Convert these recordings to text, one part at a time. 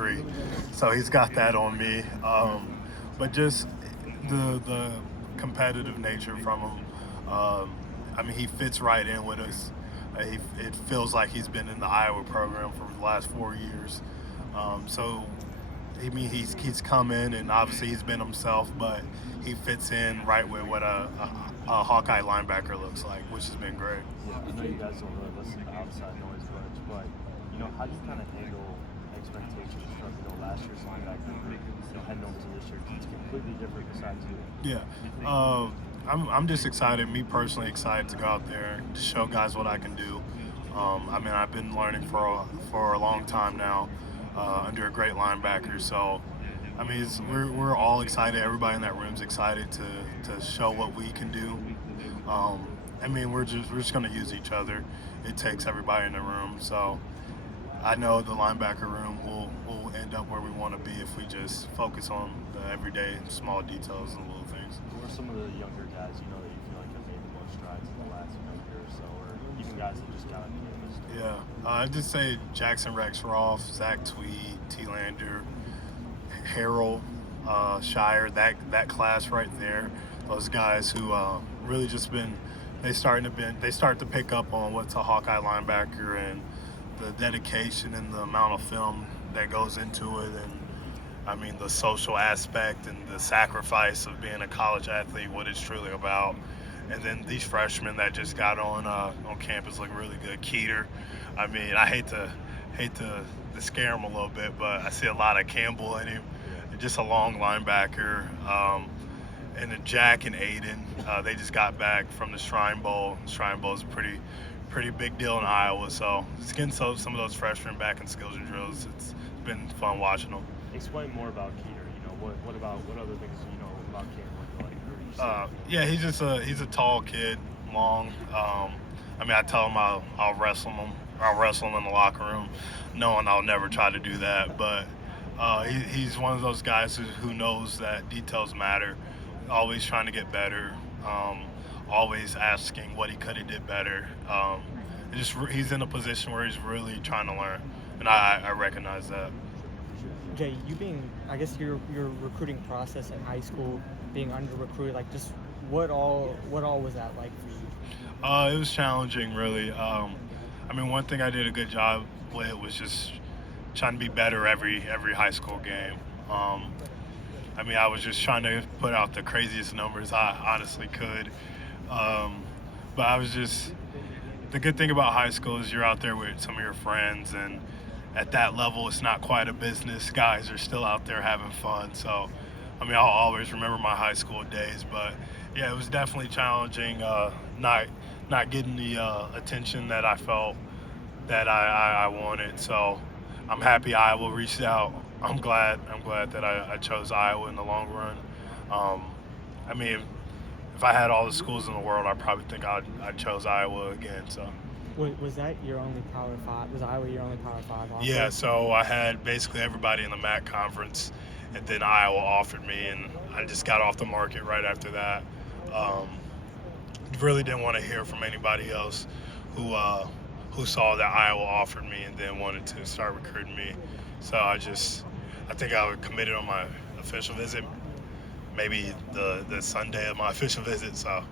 degree, so he's got that on me. But just the competitive nature from him. I mean, he fits right in with us. It feels like he's been in the Iowa program for the last 4 years. So I mean, he's come in and obviously he's been himself, but he fits in right with what a Hawkeye linebacker looks like, which has been great. Yeah, I know you guys don't really listen to outside noise much, but how do you kind of handle expectations from last year's linebacker group, heading over to this year? It's completely different besides you. Yeah. I'm just excited, me personally excited to go out there to show guys what I can do. I mean, I've been learning for a long time now under a great linebacker. So, I mean, we're all excited. Everybody in that room's excited to show what we can do. I mean, we're just going to use each other. It takes everybody in the room. So, I know the linebacker room will end up where we want to be if we just focus on the everyday small details and little things. Who are some of the younger guys that you feel like have made the most strides in the last year or so, or even guys that just got on campus? Yeah, I'd just say Jackson Rexroth, Zach Tweed, T. Lander, Harold, Shire, that class right there. Those guys who really just been they start to pick up on what's a Hawkeye linebacker and the dedication and the amount of film that goes into it, and I mean the social aspect and the sacrifice of being a college athlete, what it's truly about. And then these freshmen that just got on campus look really good. Keeter, I mean, I hate to scare him a little bit, but I see a lot of Campbell in him. Just a long linebacker. And then Jack and Aiden, they just got back from the Shrine Bowl. Shrine Bowl is a pretty big deal in Iowa. So it's getting some of those freshmen back in skills and drills. It's been fun watching them. Explain more about Keeter. What other things about Campbell? Yeah, he's a tall kid, long. I mean, I tell him I'll wrestle him. I'll wrestle him in the locker room, knowing I'll never try to do that. But he's one of those guys who knows that details matter. Always trying to get better. Always asking what he could have did better. He's in a position where he's really trying to learn, and I recognize that. Jay, I guess your recruiting process in high school, being under recruited, like just what all was that like for you? It was challenging, really. I mean, one thing I did a good job with was just trying to be better every high school game. I mean, I was just trying to put out the craziest numbers I honestly could. But I was just, the good thing about high school is you're out there with some of your friends, and at that level, it's not quite a business. Guys are still out there having fun. So, I mean, I'll always remember my high school days. But yeah, it was definitely challenging. Not getting the attention that I felt that I wanted. So, I'm happy Iowa reached out. I'm glad that I chose Iowa in the long run. I mean, if I had all the schools in the world, I probably think I chose Iowa again. So. Was that your only Power 5? Was Iowa your only Power 5 offer? Yeah, so I had basically everybody in the MAC conference, and then Iowa offered me, and I just got off the market right after that. Really didn't want to hear from anybody else who saw that Iowa offered me and then wanted to start recruiting me. So I think I committed on my official visit, maybe the Sunday of my official visit. So.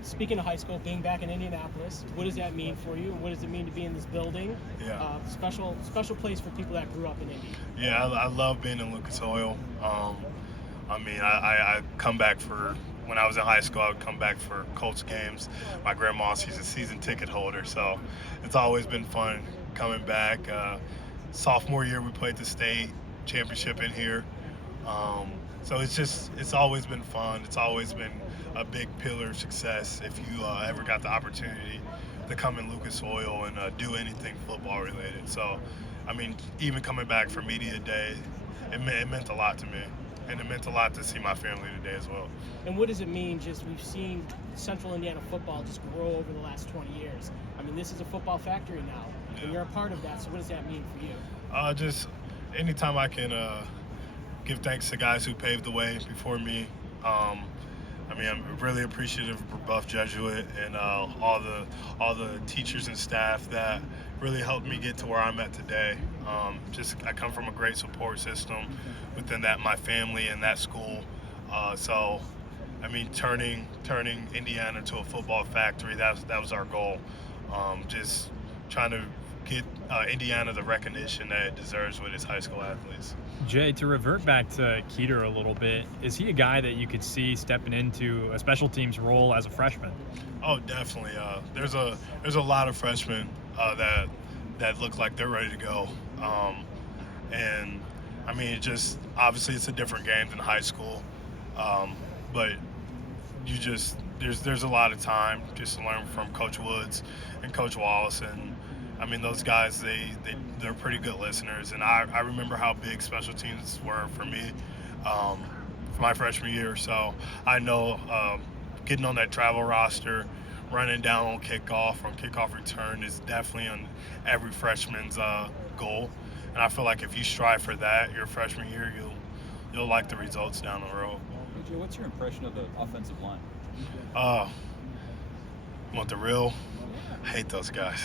Speaking of high school, being back in Indianapolis, what does that mean for you? What does it mean to be in this building? Yeah. Special place for people that grew up in Indy. Yeah, I love being in Lucas Oil. I mean, I come back when I was in high school, I would come back for Colts games. My grandma, she's a season ticket holder, so it's always been fun coming back. Sophomore year, we played the state championship in here. So it's always been fun. It's always been a big pillar of success if you ever got the opportunity to come in Lucas Oil and do anything football related. So, I mean, even coming back for media day, it meant a lot to me. And it meant a lot to see my family today as well. And what does it mean? We've seen Central Indiana football just grow over the last 20 years. I mean, this is a football factory now, and you're a part of that. So what does that mean for you? Just anytime I can give thanks to guys who paved the way before me. I mean, I'm really appreciative of Buff Jesuit and all the teachers and staff that really helped me get to where I'm at today. Just I come from a great support system within that my family and that school. So, I mean, turning Indiana to a football factory. That was our goal. Just trying to get Indiana the recognition that it deserves with its high school athletes. Jay, to revert back to Keeter a little bit, is he a guy that you could see stepping into a special teams role as a freshman? Oh, definitely. There's a lot of freshmen that look like they're ready to go, and I mean, it just obviously it's a different game than high school, but you just there's a lot of time just to learn from Coach Woods and Coach Wallace, and I mean those guys they're pretty good listeners, and I remember how big special teams were for me for my freshman year, so I know getting on that travel roster, running down on kickoff return is definitely on every freshman's goal, and I feel like if you strive for that your freshman year, you'll like the results down the road. Joe, what's your impression of the offensive line? Want the real? Hate those guys.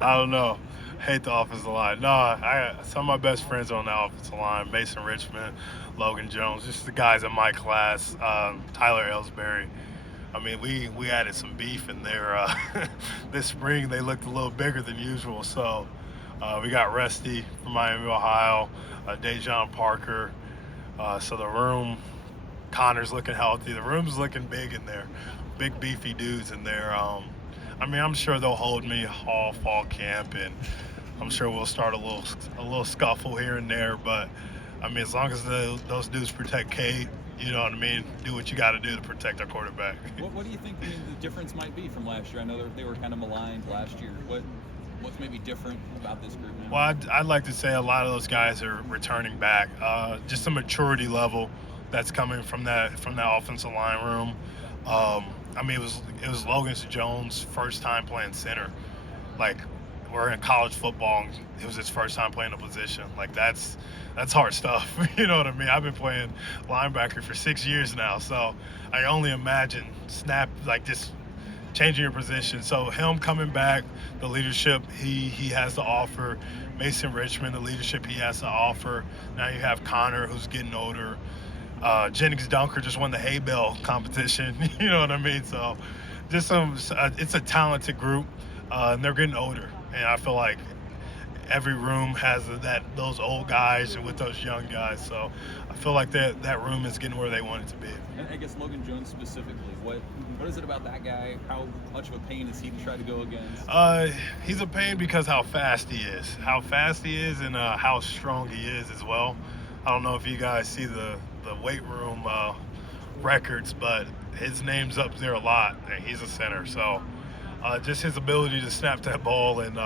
I don't know. Hate the offensive line. No, some of my best friends are on the offensive line. Mason Richmond, Logan Jones, just the guys in my class. Tyler Ellsbury. I mean, we added some beef in there this spring. They looked a little bigger than usual. So we got Rusty from Miami, Ohio, Dejon Parker. So the room, Connor's looking healthy. The room's looking big in there. Big beefy dudes in there. I mean, I'm sure they'll hold me all fall camp, and I'm sure we'll start a little scuffle here and there. But I mean, as long as those dudes protect Kate, you know what I mean. Do what you got to do to protect our quarterback. What do you think the difference might be from last year? I know they were kind of maligned last year. What's maybe different about this group now? Well, I'd like to say a lot of those guys are returning back. Just a maturity level that's coming from that offensive line room. I mean, it was Logan Jones' first time playing center. Like, we're in college football, and it was his first time playing a position. Like, that's hard stuff. You know what I mean? I've been playing linebacker for 6 years now, so I only imagine just changing your position. So him coming back, the leadership he has to offer. Mason Richmond, the leadership he has to offer. Now you have Connor, who's getting older. Jennings Dunker just won the hay bale competition. You know what I mean? So just it's a talented group, and they're getting older. And I feel like every room has those old guys with those young guys. So I feel like that room is getting where they want it to be. And I guess Logan Jones specifically, what is it about that guy? How much of a pain is he to try to go against? He's a pain because how fast he is, and how strong he is as well. I don't know if you guys see the weight room records, but his name's up there a lot, and he's a center. So just his ability to snap that ball and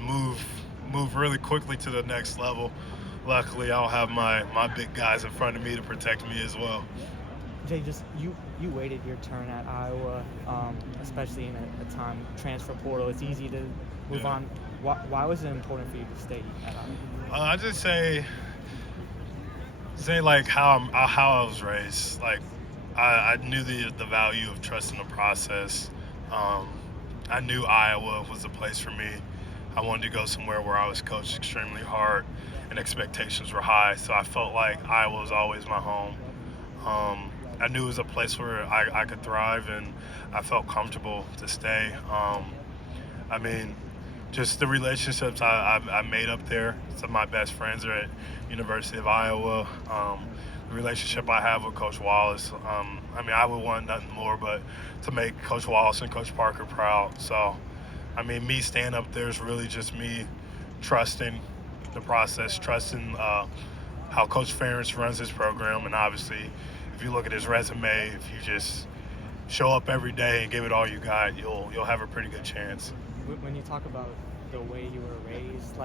move really quickly to the next level. Luckily, I'll have my big guys in front of me to protect me as well. Jay, just you waited your turn at Iowa, especially in a time transfer portal. It's easy to move on. Why was it important for you to stay at Iowa? I just say like how I was raised. Like I knew the value of trusting the process. I knew Iowa was the place for me. I wanted to go somewhere where I was coached extremely hard and expectations were high. So I felt like Iowa was always my home. I knew it was a place where I could thrive, and I felt comfortable to stay. I mean, just the relationships I made up there. Some of my best friends are at University of Iowa. The relationship I have with Coach Wallace. I mean, I would want nothing more but to make Coach Wallace and Coach Parker proud. So, I mean, me staying up there is really just me trusting the process, trusting how Coach Ferentz runs his program, and obviously, if you look at his resume, if you just show up every day and give it all you got, you'll have a pretty good chance. When you talk about the way you were raised,